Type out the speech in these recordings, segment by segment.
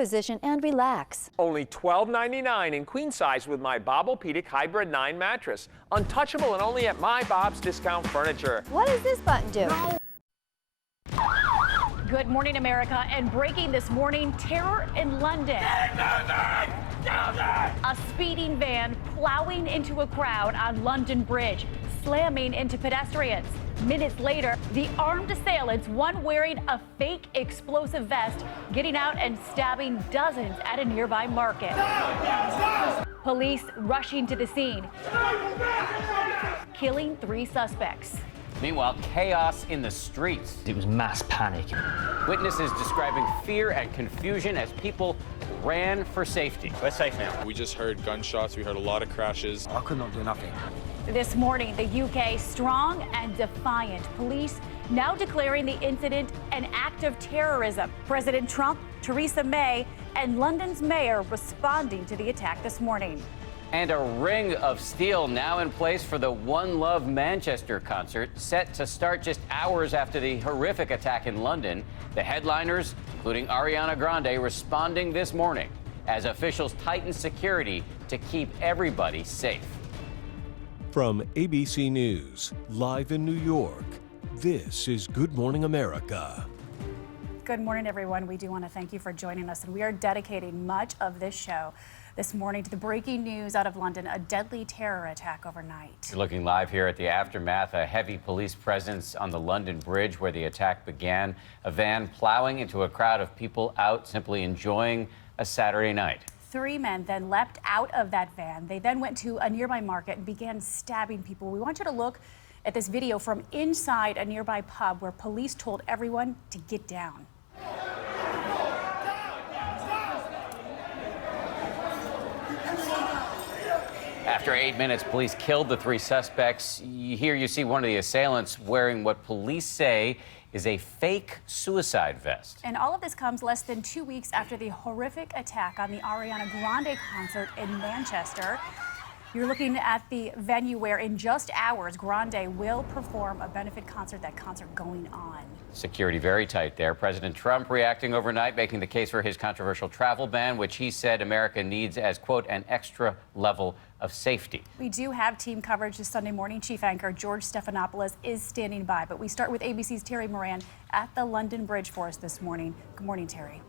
Position and relax. Only $12.99 in queen size with my Bobopedic Hybrid 9 mattress. Untouchable and only at my Bob's Discount Furniture. What does this button do? No. Good morning, America. And breaking this morning, terror in London. A speeding van plowing into a crowd on London Bridge, slamming into pedestrians. Minutes later, the armed assailants, one wearing a fake explosive vest, getting out and stabbing dozens at a nearby market. Police rushing to the scene, killing 3 suspects. Meanwhile, chaos in the streets. It was mass panic. Witnesses describing fear and confusion as people ran for safety. We're safe now. We just heard gunshots. We heard a lot of crashes. I could not do nothing. This morning, the UK strong and defiant. Police now declaring the incident an act of terrorism. President Trump, Theresa May, and London's mayor responding to the attack this morning. And a ring of steel now in place for the One Love Manchester concert, set to start just hours after the horrific attack in London. The headliners, including Ariana Grande, responding this morning as officials tighten security to keep everybody safe. From ABC News, live in New York, this is Good Morning America. Good morning, everyone. We do want to thank you for joining us, and we are dedicating much of this show this morning to the breaking news out of London, a deadly terror attack overnight. You're looking live here at the aftermath, a heavy police presence on the London Bridge where the attack began, a van plowing into a crowd of people out simply enjoying a Saturday night. 3 men then leapt out of that van. They then went to a nearby market and began stabbing people. We want you to look at this video from inside a nearby pub where police told everyone to get down. After 8 minutes, police killed the 3 suspects. Here you see one of the assailants wearing what police say is a fake suicide vest. And all of this comes less than 2 weeks after the horrific attack on the Ariana Grande concert in Manchester. You're looking at the venue where in just hours, Grande will perform a benefit concert, that concert going on. Security very tight there. President Trump reacting overnight, making the case for his controversial travel ban, which he said America needs as, quote, an extra level of safety. We do have team coverage this Sunday morning. Chief anchor George Stephanopoulos is standing by. But we start with ABC's Terry Moran at the London Bridge for us this morning. Good morning, Terry.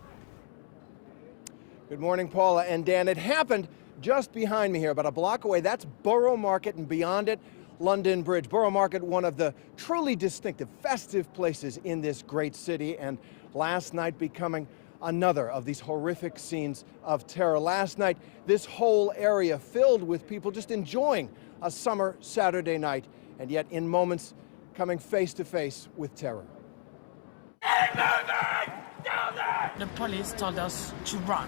Good morning, Paula and Dan. It happened just behind me here, about a block away. That's Borough Market, and beyond it, London Bridge. Borough Market, one of the truly distinctive, festive places in this great city, and last night becoming another of these horrific scenes of terror. Last night, this whole area filled with people just enjoying a summer Saturday night, and yet in moments coming face to face with terror. The police told us to run.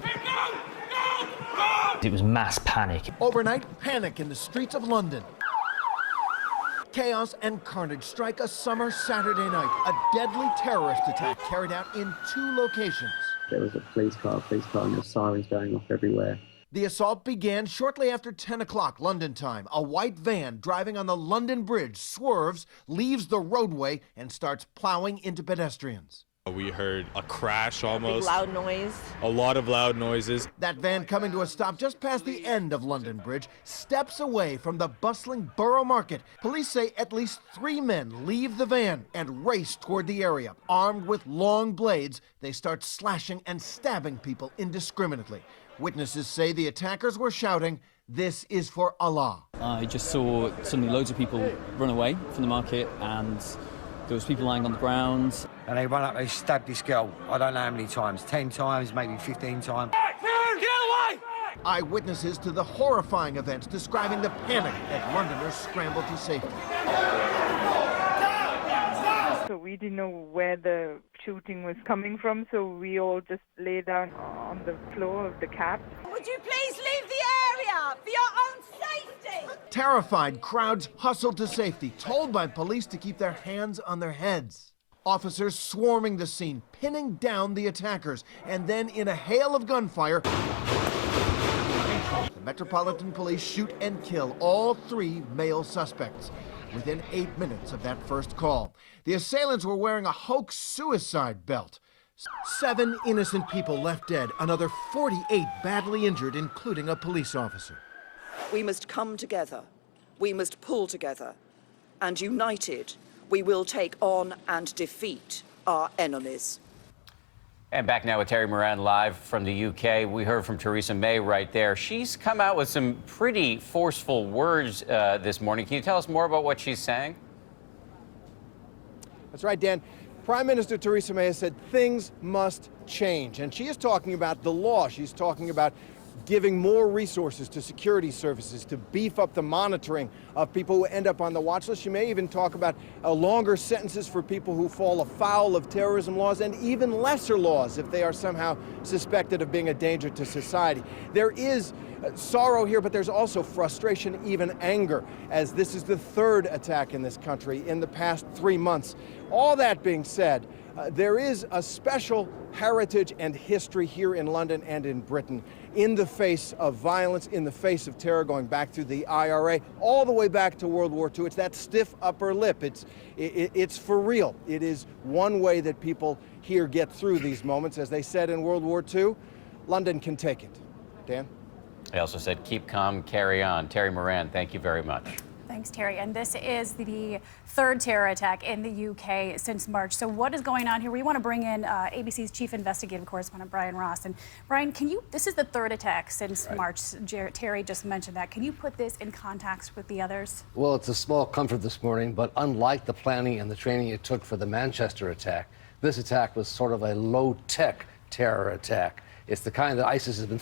It was mass panic. Overnight, panic in the streets of London. Chaos and carnage strike a summer Saturday night. A deadly terrorist attack carried out in 2 locations. There was a police car, and there were sirens going off everywhere. The assault began shortly after 10 o'clock London time. A white van driving on the London Bridge swerves, leaves the roadway, and starts plowing into pedestrians. We heard a crash almost. Big loud noise. A lot of loud noises. That van coming to a stop just past the end of London Bridge, steps away from the bustling Borough Market. Police say at least 3 men leave the van and race toward the area. Armed with long blades, they start slashing and stabbing people indiscriminately. Witnesses say the attackers were shouting, "This is for Allah." I just saw suddenly loads of people run away from the market, and there was people lying on the ground. And they run up, they stabbed this girl, I don't know how many times, 10 times, maybe 15 times. Eyewitnesses to the horrifying events describing the panic as Londoners scrambled to safety. So we didn't know where the shooting was coming from, so we all just lay down on the floor of the cab. Would you please leave the area for your own safety? Terrified crowds hustled to safety, told by police to keep their hands on their heads. Officers swarming the scene, pinning down the attackers, and then in a hail of gunfire, the Metropolitan Police shoot and kill all 3 male suspects within 8 minutes of that first call. The assailants were wearing a hoax suicide belt. 7 innocent people left dead, another 48 badly injured, including a police officer. We must come together. We must pull together. And united, we will take on and defeat our enemies. And back now with Terry Moran live from the UK. We heard from Theresa May right there. She's come out with some pretty forceful words this morning. Can you tell us more about what she's saying? That's right, Dan. Prime Minister Theresa May has said things must change. And she is talking about the law. She's talking about giving more resources to security services to beef up the monitoring of people who end up on the watch list. She may even talk about longer sentences for people who fall afoul of terrorism laws, and even lesser laws if they are somehow suspected of being a danger to society. There is sorrow here, but there's also frustration, even anger, as this is the 3rd attack in this country in the past 3 months. All that being said, there is a special heritage and history here in London and in Britain in the face of violence, in the face of terror, going back to the IRA, all the way back to World War II. It's that stiff upper lip. It's for real. It is one way that people here get through these moments. As they said in World War II, London can take it. Dan? They also said, keep calm, carry on. Terry Moran, thank you very much. Thanks, Terry. And this is the 3rd terror attack in the UK since March. So what is going on here? We want to bring in ABC's chief investigative correspondent, Brian Ross. And Brian, this is the 3rd attack since March. Terry just mentioned that. Can you put this in context with the others? Well, it's a small comfort this morning, but unlike the planning and the training it took for the Manchester attack, this attack was sort of a low-tech terror attack. It's the kind that ISIS has been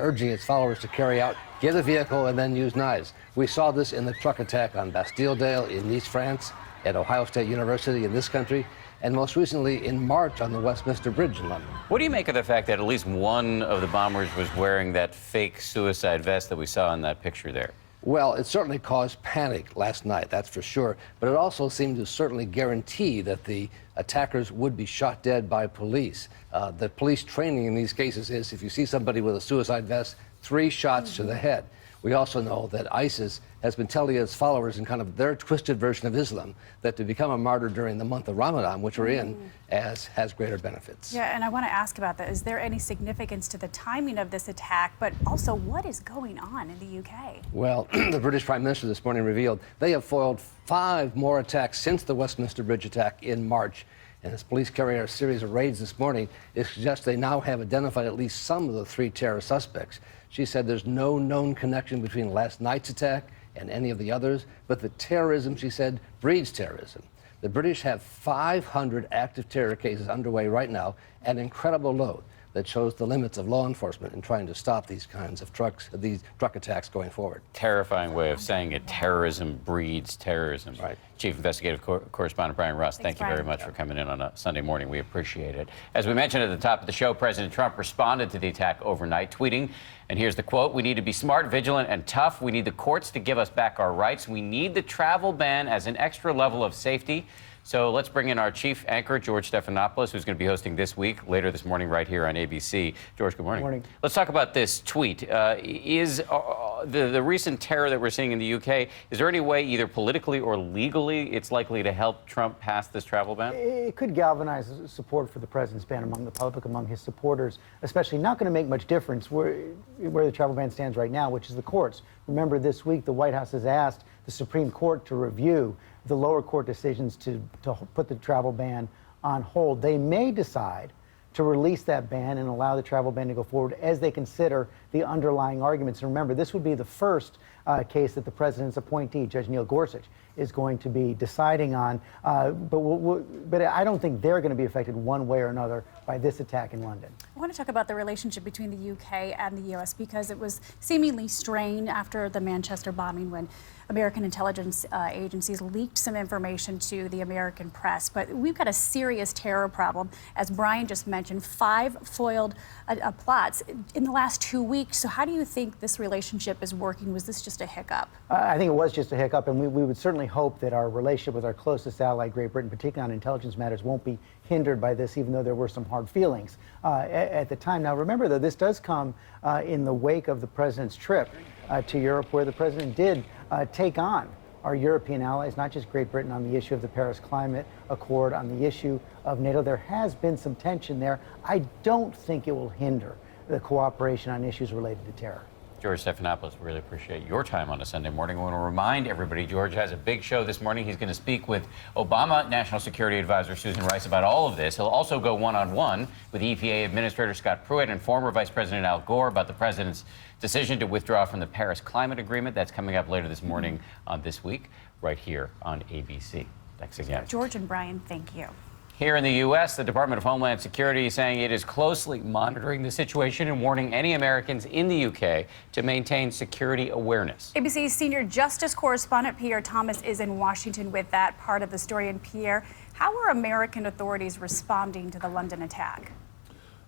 urging its followers to carry out, get a vehicle and then use knives. We saw this in the truck attack on Bastille Day in Nice, France, at Ohio State University in this country, and most recently in March on the Westminster Bridge in London. What do you make of the fact that at least one of the bombers was wearing that fake suicide vest that we saw in that picture there? Well, it certainly caused panic last night, that's for sure, but it also seemed to certainly guarantee that the attackers would be shot dead by police. The police training in these cases is if you see somebody with a suicide vest, 3 shots to the head. We also know that ISIS has been telling its followers in kind of their twisted version of Islam that to become a martyr during the month of Ramadan, which we're in, has greater benefits. Yeah, and I want to ask about that. Is there any significance to the timing of this attack, but also what is going on in the UK? Well, the British Prime Minister this morning revealed they have foiled 5 more attacks since the Westminster Bridge attack in March. And as police carry out a series of raids this morning, it suggests they now have identified at least some of the 3 terror suspects. She said there's no known connection between last night's attack and any of the others, but the terrorism, she said, breeds terrorism. The British have 500 active terror cases underway right now, an incredible load that shows the limits of law enforcement in trying to stop these kinds of these truck attacks going forward. Terrifying way of saying it. Terrorism breeds terrorism. Right. Chief Investigative Correspondent Brian Ross, thank you very much for coming in on a Sunday morning. We appreciate it. As we mentioned at the top of the show, President Trump responded to the attack overnight, tweeting, and here's the quote, "We need to be smart, vigilant, and tough. We need the courts to give us back our rights. We need the travel ban as an extra level of safety." So let's bring in our chief anchor, George Stephanopoulos, who's going to be hosting This Week later this morning right here on ABC. George, good morning. Good morning. Let's talk about this tweet. Is the recent terror that we're seeing in the UK, is there any way, either politically or legally, it's likely to help Trump pass this travel ban? It could galvanize support for the president's ban among the public, among his supporters, especially not going to make much difference where the travel ban stands right now, which is the courts. Remember, this week, the White House has asked the Supreme Court to review the lower court decisions to put the travel ban on hold. They may decide to release that ban and allow the travel ban to go forward as they consider the underlying arguments. And remember, this would be the first case that the president's appointee, Judge Neil Gorsuch, is going to be deciding on. But I don't think they're going to be affected one way or another by this attack in London. I want to talk about the relationship between the UK and the US because it was seemingly strained after the Manchester bombing when American intelligence agencies leaked some information to the American press. But we've got a serious terror problem. As Brian just mentioned, 5 foiled plots in the last 2 weeks. So how do you think this relationship is working? Was this just a hiccup? I think it was just a hiccup, and we would certainly hope that our relationship with our closest ally, Great Britain, particularly on intelligence matters, won't be hindered by this, even though there were some hard feelings at the time. Now, remember, though, this does come in the wake of the president's trip to Europe, where the president did take on our European allies, not just Great Britain, on the issue of the Paris Climate Accord, on the issue of NATO. There has been some tension there. I don't think it will hinder the cooperation on issues related to terror. George Stephanopoulos, really appreciate your time on a Sunday morning. I want to remind everybody, George has a big show this morning. He's going to speak with Obama National Security Advisor Susan Rice about all of this. He'll also go one-on-one with EPA Administrator Scott Pruitt and former Vice President Al Gore about the president's decision to withdraw from the Paris Climate Agreement. That's coming up later this morning on This Week, right here on ABC. Thanks again. George and Brian, thank you. Here in the U.S., the Department of Homeland Security is saying it is closely monitoring the situation and warning any Americans in the U.K. to maintain security awareness. ABC's senior justice correspondent Pierre Thomas is in Washington with that part of the story. And Pierre, how are American authorities responding to the London attack?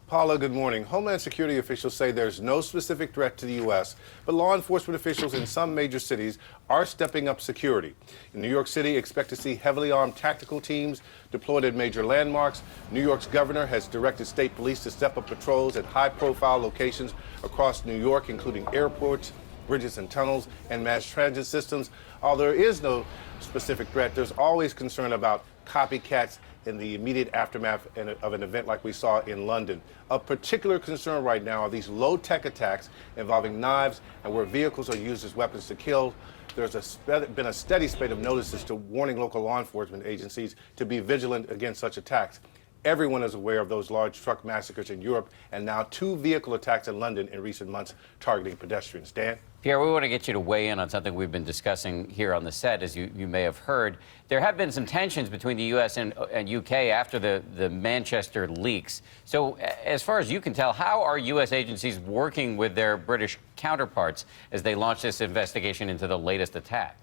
Paula, good morning. Homeland Security officials say there's no specific threat to the U.S., but law enforcement officials in some major cities are stepping up security. In New York City, expect to see heavily armed tactical teams deployed at major landmarks. New York's governor has directed state police to step up patrols at high-profile locations across New York, including airports, bridges and tunnels, and mass transit systems. Although there is no specific threat, there's always concern about copycats in the immediate aftermath of an event like we saw in London. Of particular concern right now are these low-tech attacks involving knives and where vehicles are used as weapons to kill. There's been a steady spate of notices to warning local law enforcement agencies to be vigilant against such attacks. Everyone is aware of those large truck massacres in Europe and now 2 vehicle attacks in London in recent months targeting pedestrians. Dan? Pierre, we want to get you to weigh in on something we've been discussing here on the set. As you may have heard, there have been some tensions between the U.S. and UK after the Manchester leaks. So as far as you can tell, how are U.S. agencies working with their British counterparts as they launch this investigation into the latest attack?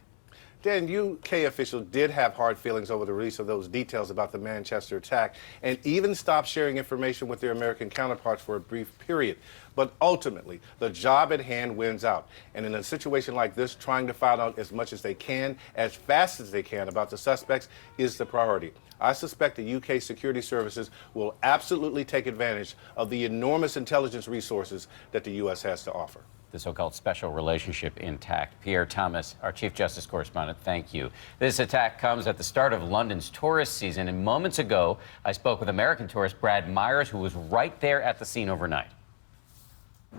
Dan, UK officials did have hard feelings over the release of those details about the Manchester attack and even stopped sharing information with their American counterparts for a brief period. But ultimately, the job at hand wins out. And in a situation like this, trying to find out as much as they can, as fast as they can about the suspects is the priority. I suspect the UK security services will absolutely take advantage of the enormous intelligence resources that the U.S. has to offer. The so-called special relationship intact. Pierre Thomas, our Chief Justice Correspondent, thank you. This attack comes at the start of London's tourist season, and moments ago, I spoke with American tourist Brad Myers, who was right there at the scene overnight.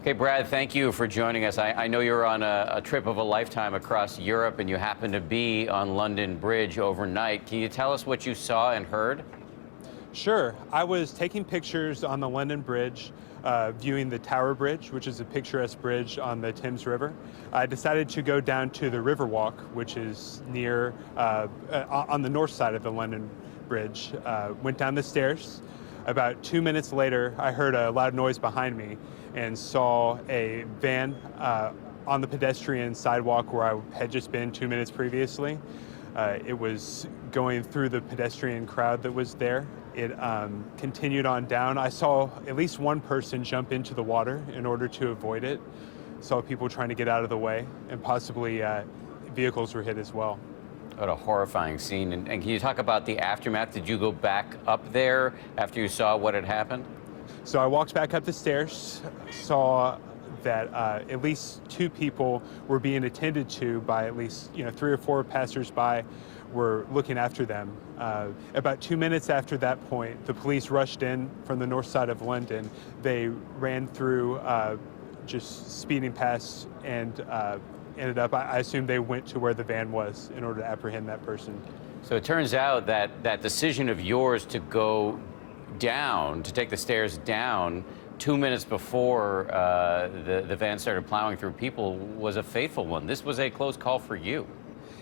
Okay, Brad, thank you for joining us. I know you're on a trip of a lifetime across Europe, and you happen to be on London Bridge overnight. Can you tell us what you saw and heard? Sure. I was taking pictures on the London Bridge, viewing the Tower Bridge, which is a picturesque bridge on the Thames River. I decided to go down to the Riverwalk, which is near, on the north side of the London Bridge. Went down the stairs. About 2 minutes later, I heard a loud noise behind me and saw a van on the pedestrian sidewalk where I had just been 2 minutes previously. It was going through the pedestrian crowd that was there. It continued on down. I saw at least one person jump into the water in order to avoid it. Saw people trying to get out of the way, and possibly vehicles were hit as well. What a horrifying scene. And can you talk about the aftermath? Did you go back up there after you saw what had happened? So I walked back up the stairs, saw that at least 2 people were being attended to by at least 3 or 4 passersby were looking after them. About 2 minutes after that point, the police rushed in from the north side of London. They ran through just speeding past and ended up, I assume they went to where the van was in order to apprehend that person. So it turns out that that decision of yours to go down, to take the stairs down 2 minutes before the van started plowing through people was a fateful one. This was a close call for you.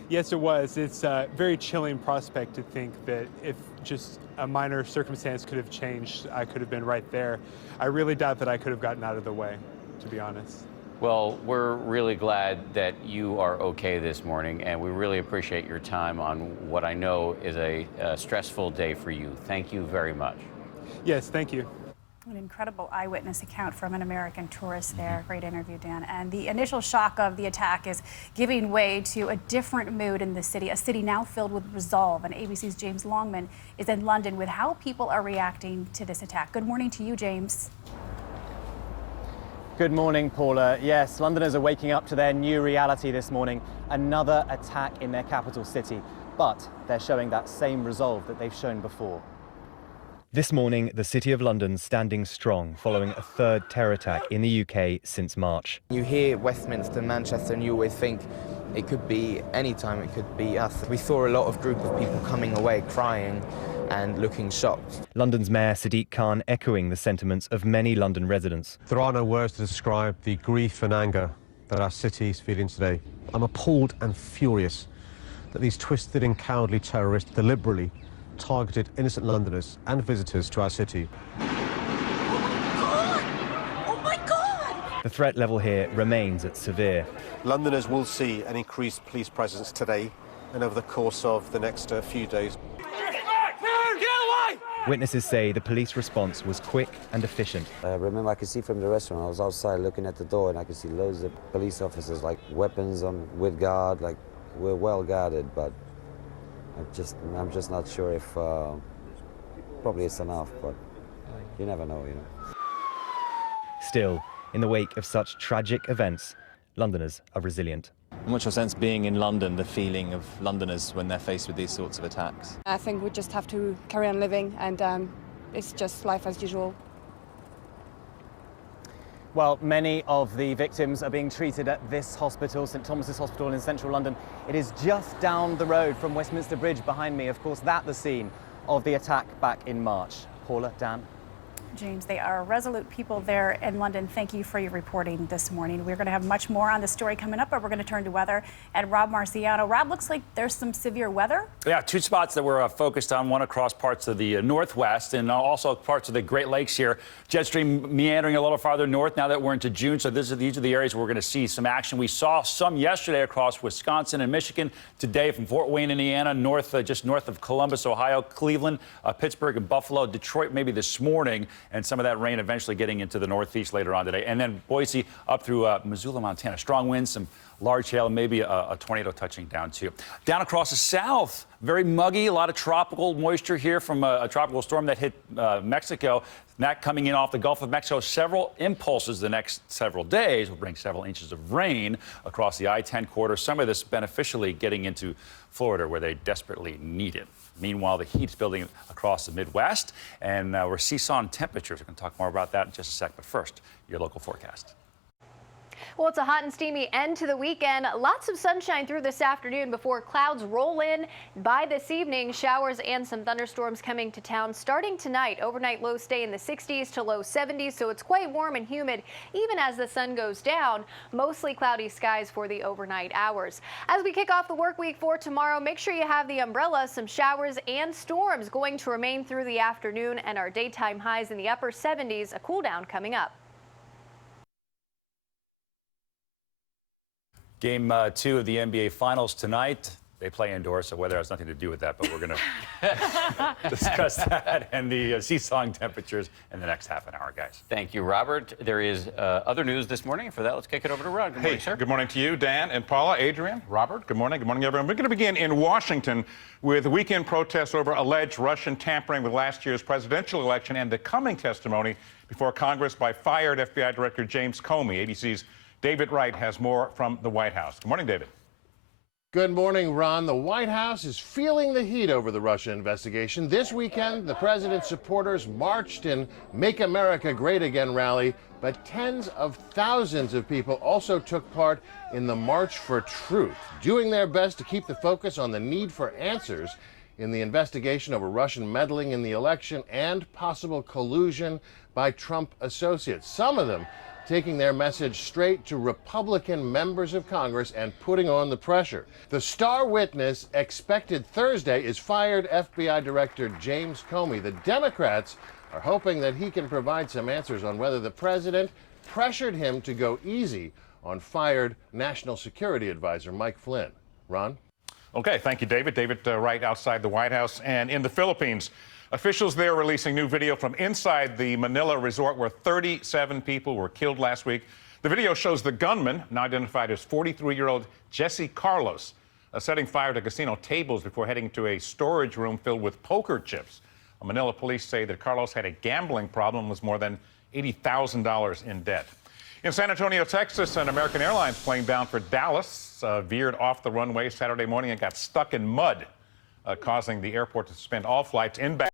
Yes, it was. It's a very chilling prospect to think that if just a minor circumstance could have changed, I could have been right there. I really doubt that I could have gotten out of the way, to be honest. Well, we're really glad that you are okay this morning, and we really appreciate your time on what I know is a stressful day for you. Thank you very much. Yes, thank you. An incredible eyewitness account from an American tourist there. Great interview, Dan. And the initial shock of the attack is giving way to a different mood in the city, a city now filled with resolve. And ABC's James Longman is in London with how people are reacting to this attack. Good morning to you, James. Good morning, Paula. Yes, Londoners are waking up to their new reality this morning. Another attack in their capital city. But they're showing that same resolve that they've shown before. This morning, the City of London standing strong following a third terror attack in the UK since March. You hear Westminster, Manchester, and you always think it could be any time, it could be us. We saw a lot of group of people coming away crying and looking shocked. London's Mayor Sadiq Khan echoing the sentiments of many London residents. There are no words to describe the grief and anger that our city is feeling today. I'm appalled and furious that these twisted and cowardly terrorists deliberately targeted innocent Londoners and visitors to our city. Oh my God! The threat level here remains at severe. Londoners will see an increased police presence today and over the course of the next few days. Witnesses say the police response was quick and efficient. Remember, I could see from the restaurant, I was outside looking at the door and I could see loads of police officers, like weapons on with guard, like we're well guarded, but I'm just not sure if probably it's enough, but you never know, you know. Still, in the wake of such tragic events, Londoners are resilient. What's your sense being in London, the feeling of Londoners when they're faced with these sorts of attacks? I think we just have to carry on living, and it's just life as usual. Well, many of the victims are being treated at this hospital, St Thomas's Hospital in central London. It is just down the road from Westminster Bridge behind me. Of course, that's the scene of the attack back in March. Paula, Dan? James, they are resolute people there in London. Thank you for your reporting this morning. We're going to have much more on the story coming up, but we're going to turn to weather and Rob Marciano. Rob, looks like there's some severe weather. Yeah, two spots that we're focused on, one across parts of the northwest and also parts of the Great Lakes here. Jet stream meandering a little farther north now that we're into June, so these are the areas where we're going to see some action. We saw some yesterday across Wisconsin and Michigan. Today from Fort Wayne, Indiana, just north of Columbus, Ohio, Cleveland, Pittsburgh, and Buffalo, Detroit maybe this morning, and some of that rain eventually getting into the northeast later on today. And then Boise up through Missoula, Montana. Strong winds, some large hail, and maybe a tornado touching down too. Down across the south, very muggy, a lot of tropical moisture here from a tropical storm that hit Mexico. That coming in off the Gulf of Mexico, several impulses the next several days will bring several inches of rain across the I-10 corridor. Some of this beneficially getting into Florida where they desperately need it. Meanwhile, the heat's building across the Midwest, and we're seesawing temperatures. We're going to talk more about that in just a sec. But first, your local forecast. Well, it's a hot and steamy end to the weekend. Lots of sunshine through this afternoon before clouds roll in by this evening. Showers and some thunderstorms coming to town starting tonight. Overnight lows stay in the 60s to low 70s, so it's quite warm and humid even as the sun goes down. Mostly cloudy skies for the overnight hours. As we kick off the work week for tomorrow, make sure you have the umbrella. Some showers and storms going to remain through the afternoon, and our daytime highs in the upper 70s. A cool down coming up. Game 2 of the NBA Finals tonight. They play indoors, so weather has nothing to do with that, but we're going to discuss that and the seesawing temperatures in the next half an hour, guys. Thank you, Robert. There is other news this morning. For that, let's kick it over to Ron. Good morning, sir. Good morning to you, Dan and Paula, Adrian, Robert. Good morning. Good morning, everyone. We're going to begin in Washington with weekend protests over alleged Russian tampering with last year's presidential election and the coming testimony before Congress by fired FBI Director James Comey. ABC's David Wright has more from the White House. Good morning, David. Good morning, Ron. The White House is feeling the heat over the Russia investigation. This weekend, the president's supporters marched in Make America Great Again rally, but tens of thousands of people also took part in the March for Truth, doing their best to keep the focus on the need for answers in the investigation over Russian meddling in the election and possible collusion by Trump associates. Some of them taking their message straight to Republican members of Congress and putting on the pressure. The star witness expected Thursday is fired FBI Director James Comey. The Democrats are hoping that he can provide some answers on whether the president pressured him to go easy on fired National Security Advisor Mike Flynn. Ron? Okay, thank you, David. David Wright outside the White House. And in the Philippines, officials there releasing new video from inside the Manila resort where 37 people were killed last week. The video shows the gunman, now identified as 43-year-old Jesse Carlos, setting fire to casino tables before heading to a storage room filled with poker chips. Manila police say that Carlos had a gambling problem and was more than $80,000 in debt. In San Antonio, Texas, an American Airlines plane bound for Dallas veered off the runway Saturday morning and got stuck in mud, causing the airport to suspend all flights inbound.